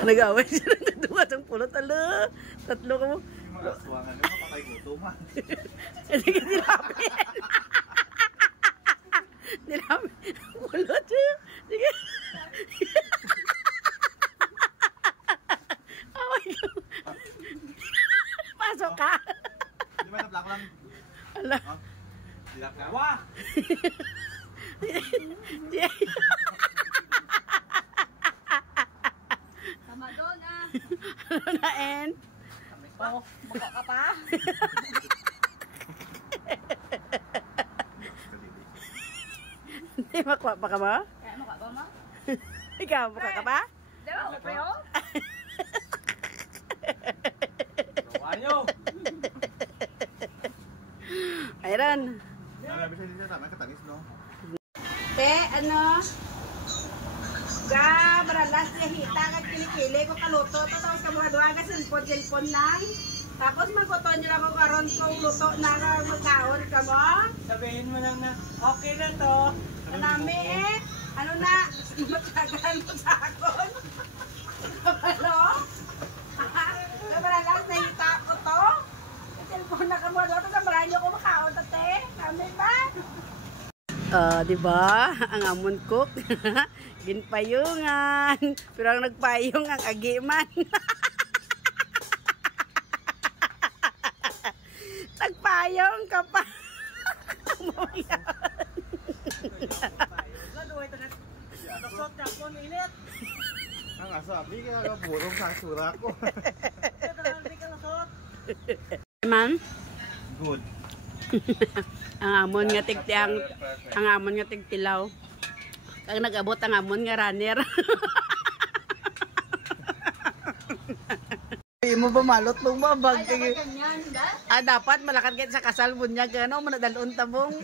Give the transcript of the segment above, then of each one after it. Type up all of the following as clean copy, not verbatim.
Nag-away siya ng duwa ng pulot. Ala, tatlo ka mo. Malaswangan mo, patay gutom ha. Hindi ka nilapin. Nilapin. Pulot siya. Sige. Oh my God. Pasok ka. Di ba nablak lang? Ala. Dilap ka. Wah! Tama doon ah. Ano na, En? Oh, mukha ka pa? Hindi, makuha pa ka ba? Kaya mukha ba mo? Ikaw, mukha ka pa? Di ba, okay oh? Wanyo! Ayran. Nalabi siya dito, tama katanis no? Te, ano? Ga, maralas niya hita at kilikili ko kaluto. Tapos kamuha-duha ka silpon lang. Tapos magkuton niyo lang ko karon kung luto na magkaon ka mo. Sabihin mo lang na, okay na to. Kanami eh. Ano na? Matyagan mo sa akon. Ano? Maralas na hita ko to. Silpon na kamuha-duha. Tapos marahan niyo ko makaon tate. Kami ba? Di ba? Ang amon cook. Ginpayungan. Pero ang nagpayong ang agiman. Nagpayong ka pa. Nasot na po, init. Ang asabi ka, kaburong sa sura ko. Ito na, hindi ka nasot. Man? Good. Ang amon nga ang amon nga tigtilaw. Kag nag-abot ang amon nga runner. Hindi mo ba malot mong babag? Ay, dapat ganyan, da? Dapat malakad kayo sa kasal mo niya gano manadalon tabong.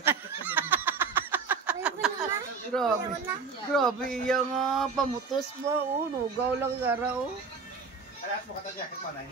Grabe. Grabe iya nga pamutos mo. Lugaw lang gara oh. Alas mo katadya, kaya pa na